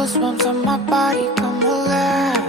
goosebumps on my body come alive.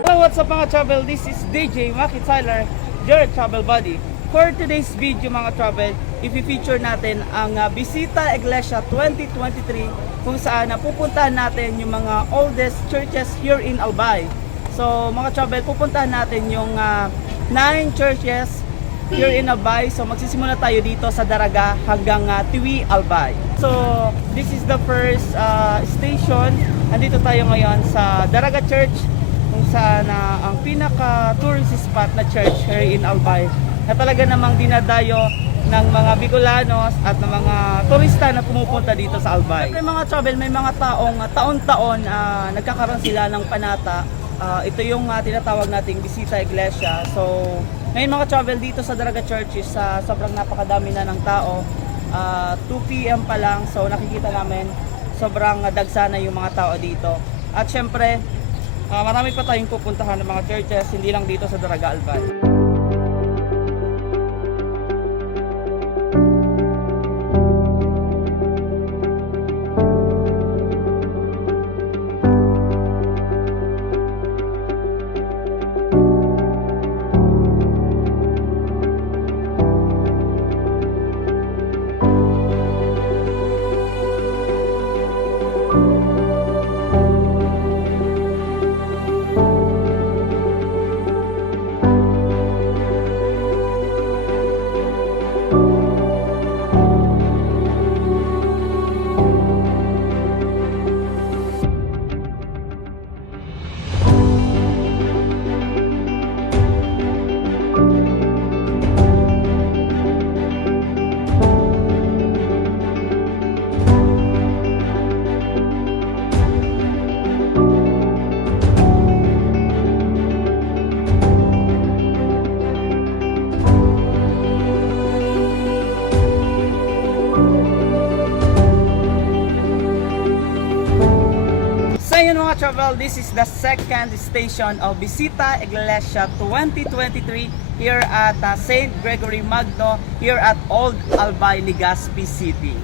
Hello, what's up mga travel? This is DJ Maki Tyler, your travel buddy. For today's video mga travel, i-feature natin ang Bisita Iglesia 2023 kung saan pupuntahan natin yung mga oldest churches here in Albay. So mga travel, pupuntahan natin yung 9 churches here in Albay. So magsisimula tayo dito sa Daraga hanggang Tiwi, Albay. So this is the first station. Andito tayo ngayon sa Daraga Church, kung saan ang pinaka-tourist spot na church here in Albay na talaga namang dinadayo ng mga Bicolanos at ng mga turista na pumupunta dito sa Albay. Siyempre mga travel, may mga taong taon-taon nagkakaroon sila ng panata. Ito yung tinatawag nating Bisita Iglesia. So ngayon mga travel, dito sa Daraga Church is sobrang napakadami na ng tao. 2 PM pa lang, so nakikita namin sobrang dagsa na yung mga tao dito. At syempre, marami pa tayong pupuntahan ng mga churches, hindi lang dito sa Daraga, Albay. Ayun mga travel, this is the second station of Bisita Iglesia 2023 here at St. Gregory Magno here at Old Albay, Legazpi City.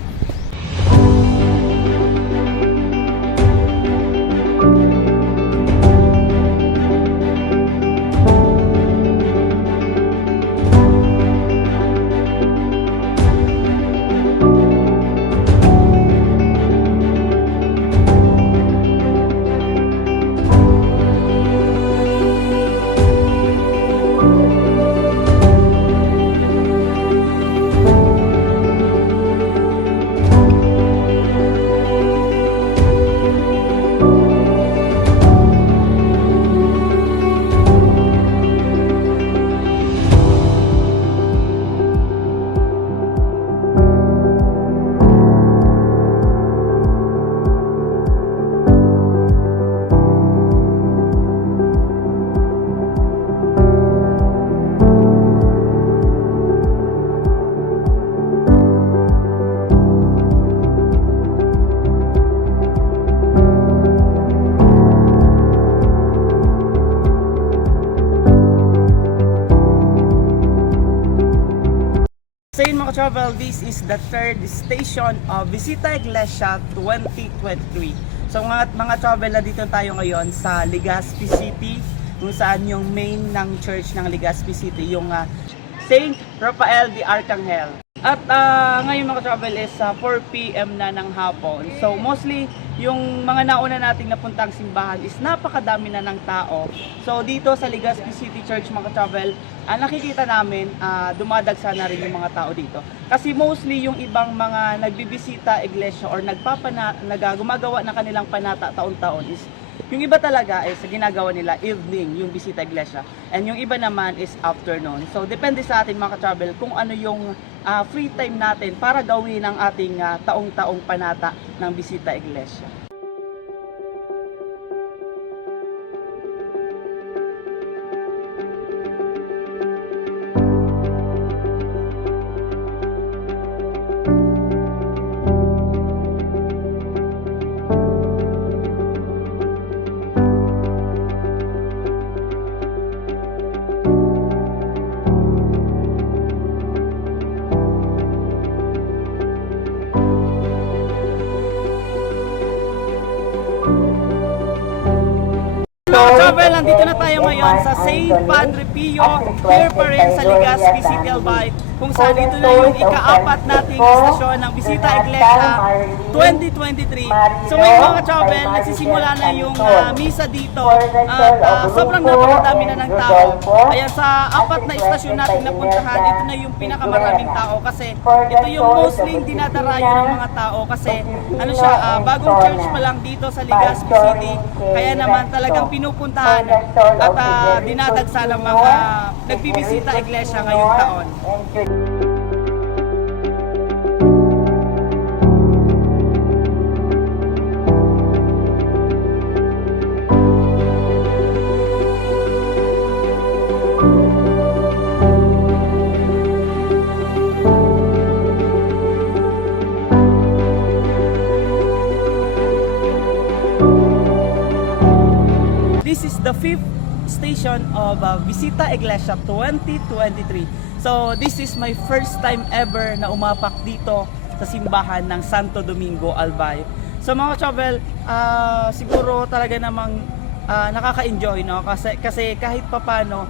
So yun mga travel, this is the third station of Bisita Iglesia 2023. So mga travel, na dito tayo ngayon sa Legazpi City, kung saan yung main ng church ng Legazpi City, yung Saint Rafael de Arcangel. At ngayon mga travel is 4 PM na ng hapon. So mostly yung mga nauna nating napuntang simbahan is napakadami na ng tao. So dito sa Legazpi City Church mga travel, nakikita namin dumadagsa na rin yung mga tao dito. Kasi mostly yung ibang mga nagbibisita iglesia or gumagawa ng kanilang panata taon-taon is yung iba talaga is ginagawa nila evening, yung bisita iglesia. And yung iba naman is afternoon. So depende sa atin mga travel kung ano yung free time natin para gawin ang ating taong-taong panata ng bisita iglesia. Mga travel, nandito na tayo ngayon sa St. Padre Pio, here pa rin sa Legazpi City, Albay, kung saan ito na yung ika-apat nating istasyon ng Bisita Iglesia 2023. So ngayon mga travel, nagsisimula na yung misa dito at sobrang napakadami na ng tao. Ayan, sa apat na istasyon natin napuntahan, ito na yung pinakamaraming tao kasi ito yung mostly dinadarayo ng mga tao kasi ano siya, bagong church pa lang dito sa Legazpi City, kaya naman talagang pinupuntahan at dinadagsa ng mga nagbibisita iglesia ngayong taon. This is the fifth station of Bisita Iglesia 2023. So this is my first time ever na umapak dito sa simbahan ng Santo Domingo, Albay. So mga travel, siguro talaga namang nakaka-enjoy, no? Kasi kahit papano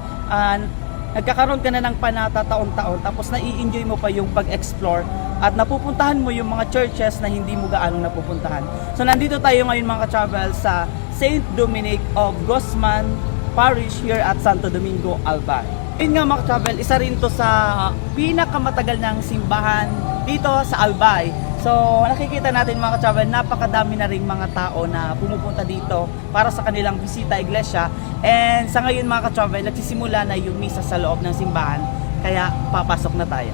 nagkakaroon ka na ng panata taon-taon tapos nai-enjoy mo pa yung pag-explore at napupuntahan mo yung mga churches na hindi mo gaanong napupuntahan. So nandito tayo ngayon mga ka-travel sa St. Dominic of Guzman Parish here at Santo Domingo, Albay. Yun nga mga ka-travel, isa rin to sa pinakamatagal ng simbahan dito sa Albay. So nakikita natin mga ka-travel, napakadami na rin mga tao na pumupunta dito para sa kanilang bisita iglesia. And sa ngayon mga ka-travel, nagsisimula na yung misa sa loob ng simbahan. Kaya papasok na tayo.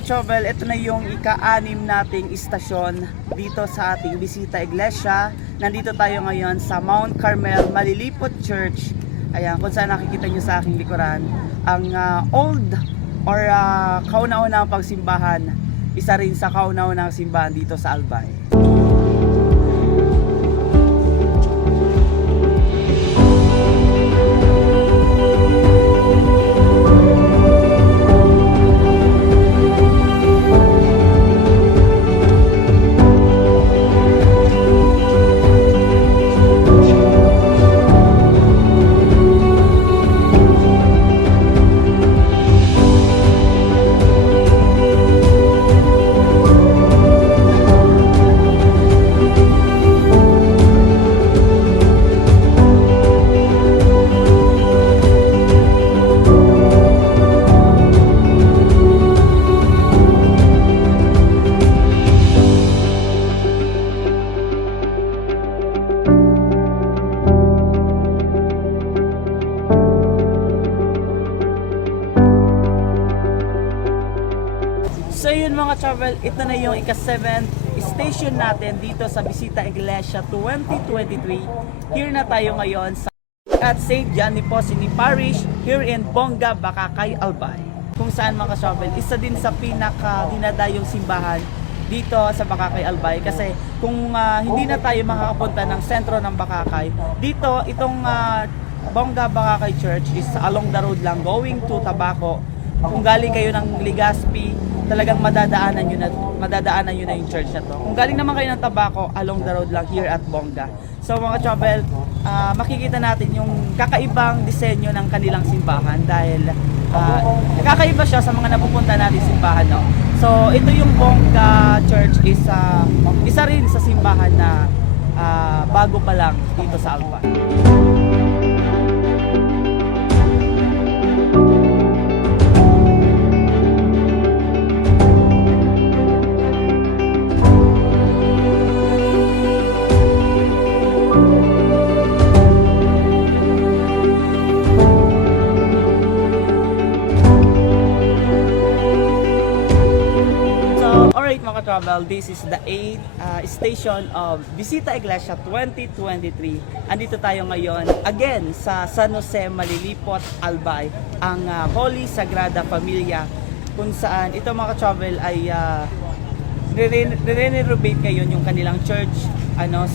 Travel, ito na yung ika-anim nating istasyon dito sa ating Bisita Iglesia. Nandito tayo ngayon sa Mount Carmel Malilipot Church. Ayan, kung saan nakikita nyo sa aking likuran ang old or kauna-unang pagsimbahan, isa rin sa kauna-unang simbahan dito sa Albay. So yun mga travel, ito na yung ika-7th station natin dito sa Bisita Iglesia 2023. Here na tayo ngayon sa at St. John Nepomuceno Parish here in Bongga, Bakakay, Albay. Kung saan mga travel, isa din sa pinaka-dinadayong simbahan dito sa Bakakay, Albay. Kasi kung hindi na tayo makakapunta ng sentro ng Bakakay, dito itong Bongga Bakakay Church is along the road lang going to Tabaco. Kung galing kayo ng Legazpi, talagang madadaanan nyo na yung church na to. Kung galing naman kayo ng Tabaco, along the road lang here at Bongga. So mga travel, makikita natin yung kakaibang disenyo ng kanilang simbahan dahil kakaiba siya sa mga napupunta natin simbahan. No? So ito yung Bongga Church is isa rin sa simbahan na bago pa lang dito sa Albay. travel, this is the 8th station of Visita Iglesia 2023. Andito tayo ngayon again sa San Jose Malilipot, Albay, ang Holy Sagrada Familia, kung saan ito mga ka-travel ay re-renovate ngayon yung kanilang church.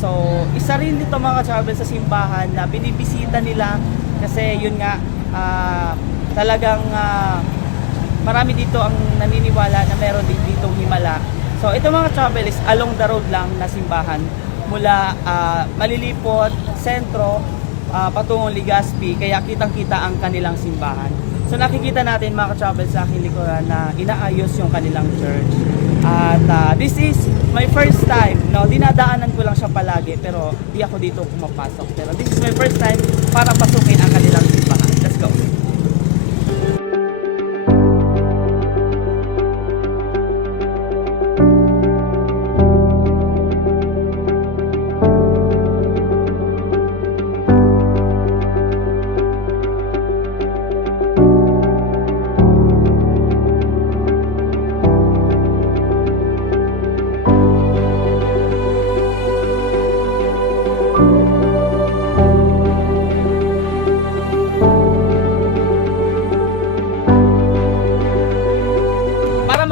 So isa rin dito mga ka-travel sa simbahan na binibisita nila kasi yun nga talagang marami dito ang naniniwala na meron din ditong himala. So ito mga travel is along the road lang na simbahan mula Malilipot, Sentro, patungong Legazpi, kaya kitang-kita ang kanilang simbahan. So nakikita natin mga travel sa aking likuran na inaayos yung kanilang church. At this is my first time, no, dinadaanan ko lang siya palagi pero di ako dito pumapasok. Pero this is my first time para pasukin ang kanilang simbahan. Let's go!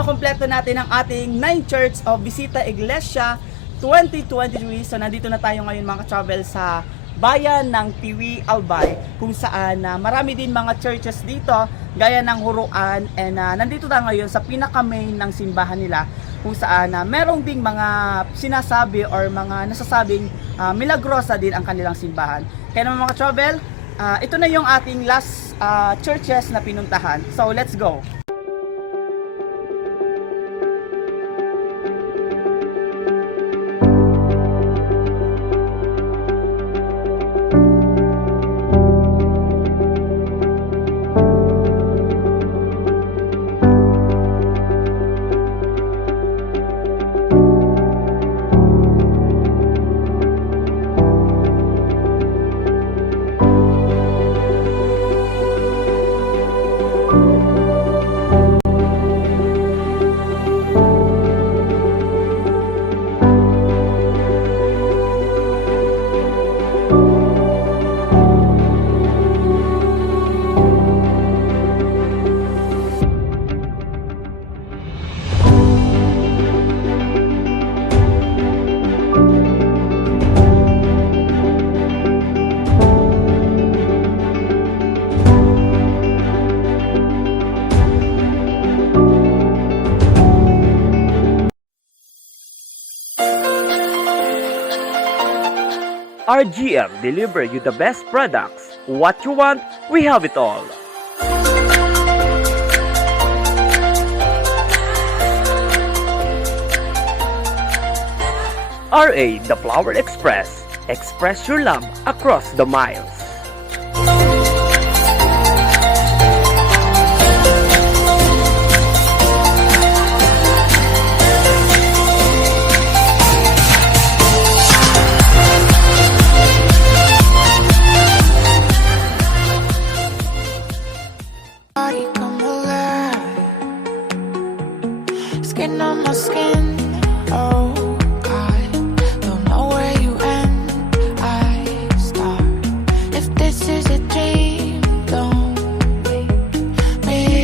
Kompleto natin ang ating 9 Church of Visita Iglesia 2023. So nandito na tayo ngayon mga travel sa bayan ng Tiwi, Albay, kung saan marami din mga churches dito gaya ng Huruan, and nandito tayo ngayon sa pinaka-main ng simbahan nila, kung saan merong ding mga sinasabi or mga nasasabing milagrosa din ang kanilang simbahan. Kaya naman mga travel, ito na yung ating last churches na pinuntahan. So let's go! RGM deliver you the best products. What you want, we have it all. RA The Flower Express. Express your love across the miles. Body come alive. Skin on my skin.